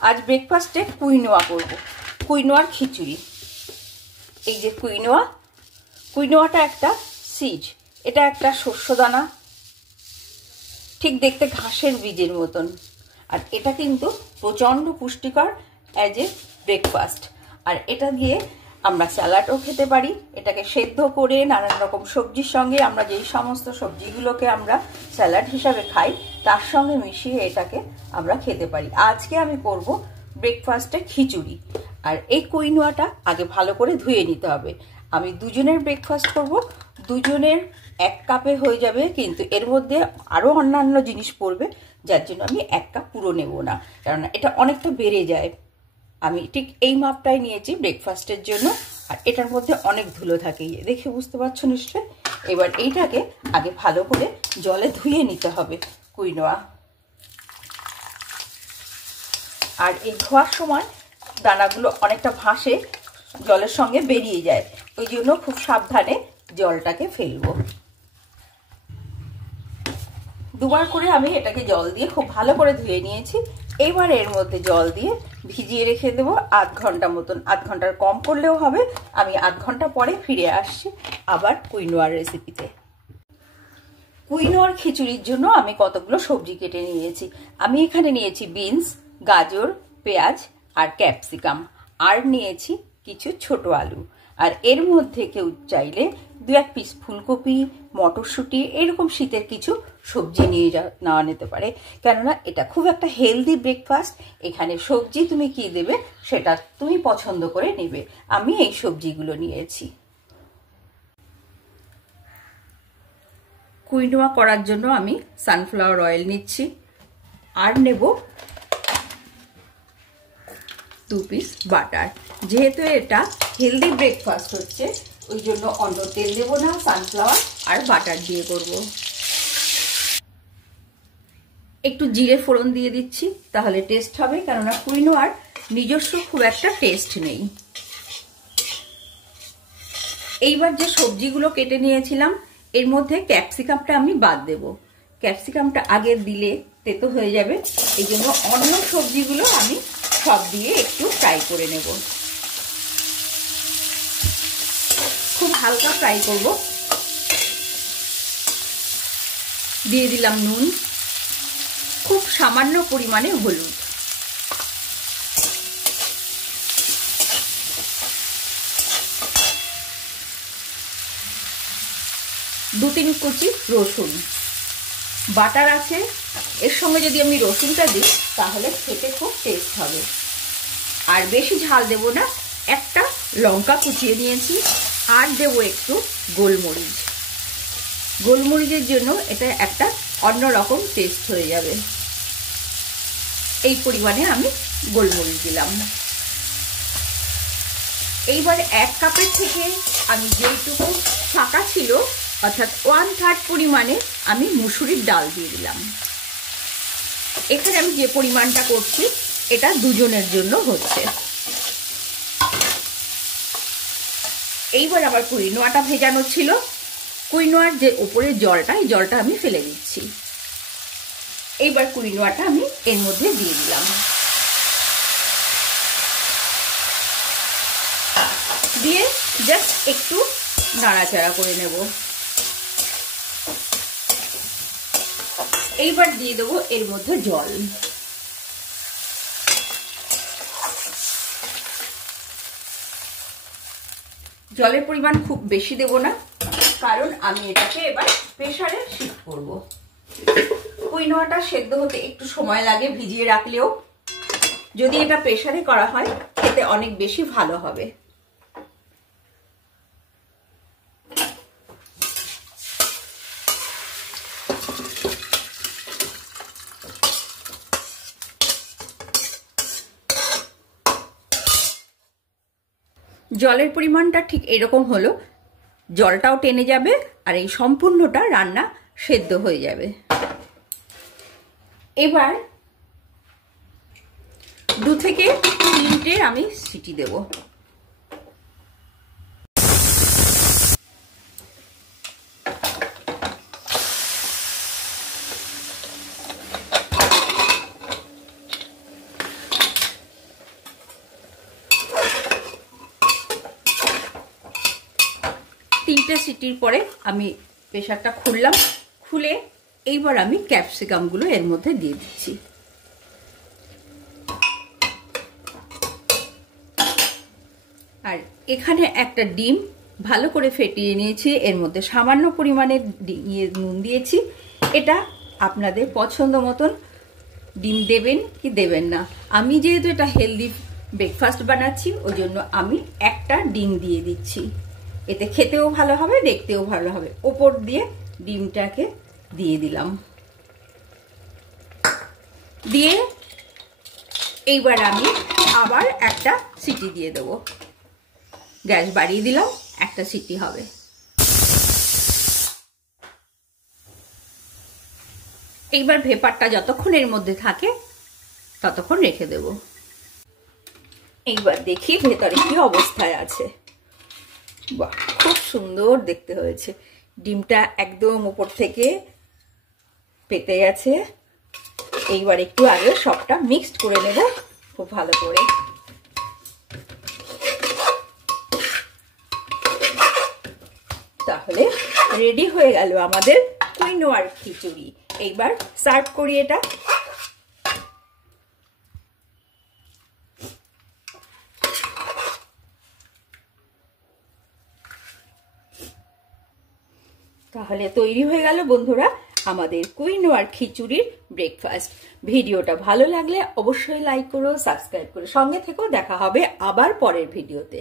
আজ ব্রেকফাস্টে কুইনোয়া করব, কুইনোয়ার খিচুড়ি। এই যে কুইনোয়াটা একটা সিড, এটা একটা শস্য দানা, ঠিক দেখতে ঘাসের বীজের মতন। আর এটা কিন্তু প্রচণ্ড পুষ্টিকর অ্যাজ এ ব্রেকফাস্ট। আর এটা দিয়ে আমরা স্যালাডও খেতে পারি। এটাকে সেদ্ধ করে নানান রকম সবজির সঙ্গে, আমরা যেই সমস্ত সবজিগুলোকে আমরা স্যালাড হিসাবে খাই তার সঙ্গে মিশিয়ে এটাকে আমরা খেতে পারি। আজকে আমি করব ব্রেকফাস্টে খিচুড়ি। আর এই কুইনোয়াটা আগে ভালো করে ধুয়ে নিতে হবে। আমি দুজনের ব্রেকফাস্ট করব, দুজনের 1 কাপে হয়ে যাবে, কিন্তু এর মধ্যে আরও অন্যান্য জিনিস পড়বে, যার জন্য আমি 1 কাপ পুরো নেব না, কেননা এটা অনেকটা বেড়ে যায়। আমি ঠিক এই মাপটাই নিয়েছি ব্রেকফাস্টের জন্য। আর এটার মধ্যে অনেক ধুলো থাকে, দেখে বুঝতে পারছো নিশ্চয়। এবার এইটাকে আগে ভালো করে জলে ধুয়ে নিতে হবে কুইনোয়া। আর এই ধোয়ার সময় দানাগুলো অনেকটা ভাসে, জলের সঙ্গে বেরিয়ে যায়, ওই জন্য খুব সাবধানে জলটাকে ফেলবো। 2 বার করে আমি এটাকে জল দিয়ে খুব ভালো করে ধুয়ে নিয়েছি। এবার এর মধ্যে জল দিয়ে ভিজিয়ে রেখে দেবো 1/2 ঘন্টা মতন। 1/2 ঘন্টার কম করলেও হবে। আমি 1/2 ঘন্টা পরে ফিরে আসছি আবার কুইনোয়ার রেসিপিতে। কুইনোয়ার খিচুড়ির জন্য আমি কতগুলো সবজি কেটে নিয়েছি। আমি এখানে নিয়েছি বিনস, গাজর, পেঁয়াজ আর ক্যাপসিকাম, আর নিয়েছি কিছু ছোট আলু। আর এর মধ্যে কেউ চাইলে 2-1 পিস ফুলকপি, মটরশুঁটি, এরকম শীতের কিছু সবজি নিয়ে নেওয়া যেতে পারে, কেননা এটা খুব একটা হেলদি ব্রেকফাস্ট। এখানে সবজি তুমি কি দেবে সেটা তুমি পছন্দ করে নেবে। আমি এই সবজিগুলো নিয়েছি। কুইনোয়া করার জন্য আমি সানফ্লাওয়ার অয়েল নিচ্ছি, আর নেব 2 পিস বাটার। যেহেতু এটা হেলদি ব্রেকফাস্ট হচ্ছে, ওই জন্য অন্য তেল দেবো না, সানফ্লাওয়ার আর বাটার দিয়ে করব। একটু জিরে ফোড়ন দিয়ে দিচ্ছি, তাহলে টেস্ট হবে, কেননা কুইনোয়ার নিজস্ব খুব একটা টেস্ট নেই। এইবার যে সবজিগুলো কেটে নিয়েছিলাম এর মধ্যে ক্যাপসিকামটা আমি বাদ দেব। ক্যাপসিকামটা আগে দিলে তেতো হয়ে যাবে, এই জন্য অন্য সবজিগুলো আমি সব দিয়ে একটু ফ্রাই করে নেব। খুব হালকা ফ্রাই করব। দিয়ে দিলাম নুন, খুব সামান্য পরিমাণে হলুদ, দু 3 কুচি রসুন। বাটার আছে, এর সঙ্গে যদি আমি রসুনটা দিই তাহলে খেতে খুব টেস্ট হবে। আর বেশি ঝাল দেব না, একটা লঙ্কা কুচিয়ে নিয়েছি, আর দেব একটু গোলমরিচ। গোলমরিচের জন্য এটা একটা অন্যরকম টেস্ট হয়ে যাবে। এই পরিমাণে আমি গোলমরিচ দিলাম। এইবার 1 কাপের থেকে আমি যেইটুকু ফাঁকা ছিল, অর্থাৎ 1/3 পরিমাণে আমি মুসুরির ডাল দিয়ে দিলাম। এখানে আমি যে পরিমাণটা করছি এটা দুজনের জন্য হচ্ছে। এইবার আবার কুইনোয়াটা ভেজানো ছিল, কুইনোয়ার যে উপরের জলটা, এই জলটা আমি ফেলে দিচ্ছি। এইবার কুইনোয়াটা আমি এর মধ্যে দিয়ে দিলাম, দিয়ে জাস্ট একটু নাড়াচাড়া করে নেব। এইবার দিয়ে দেবো এর মধ্যে জল। জলের পরিমাণ খুব বেশি দেব না, কারণ আমি এটাকে এবার প্রেসারে শিফট করব। কুইনোয়াটা সেদ্ধ হতে একটু সময় লাগে ভিজিয়ে রাখলেও। যদি এটা প্রেসারে করা হয় খেতে অনেক বেশি ভালো হবে। জলের পরিমাণটা ঠিক এরকম হলো, জলটাও টেনে যাবে আর এই সম্পূর্ণটা রান্না সেদ্ধ হয়ে যাবে। এবার 2 থেকে 3টে আমি সিটি দেব। 3টে সিটির পরে আমি প্রেসারটা খুললাম, খুলে এইবার আমি ক্যাপসিকামগুলো এর মধ্যে দিয়ে দিচ্ছি। আর এখানে একটা ডিম ভালো করে ফেটিয়ে নিয়েছি, এর মধ্যে সামান্য পরিমাণে নুন দিয়েছি। এটা আপনাদের পছন্দ মতন ডিম দেবেন কি দেবেন না। আমি যেহেতু এটা হেলদি ব্রেকফাস্ট বানাচ্ছি ওই জন্য আমি একটা ডিম দিয়ে দিচ্ছি। এতে খেতেও ভালো হবে, দেখতেও ভালো হবে। ওপর দিয়ে ডিমটাকে দিয়ে দিলাম, দিয়ে এইবার আমি আবার একটা সিটি দিয়ে দেবো। গ্যাস বাড়িয়ে দিলাম, একটা সিটি হবে। এইবার ভেপারটা যতক্ষণ এর মধ্যে থাকে ততক্ষণ রেখে দেব। এইবার দেখি ভেতরে কি অবস্থায় আছে। বাহ, খুব সুন্দর দেখতে হয়েছে। ডিমটা একদম উপর থেকে পেতে গেছে। এইবার একটু আগে সবটা মিক্সড করে নেব খুব ভালো করে। তাহলে রেডি হয়ে গেল আমাদের কুইনোয়ার খিচুড়ি। এইবার সার্ভ করি এটা। তাহলে তৈরি হয়ে গেল বন্ধুরা আমাদের কুইনোয়ার খিচুড়ির ব্রেকফাস্ট। ভিডিওটা ভালো লাগলে অবশ্যই লাইক করো, সাবস্ক্রাইব করো, সঙ্গে থেকো। দেখা হবে আবার পরের ভিডিওতে।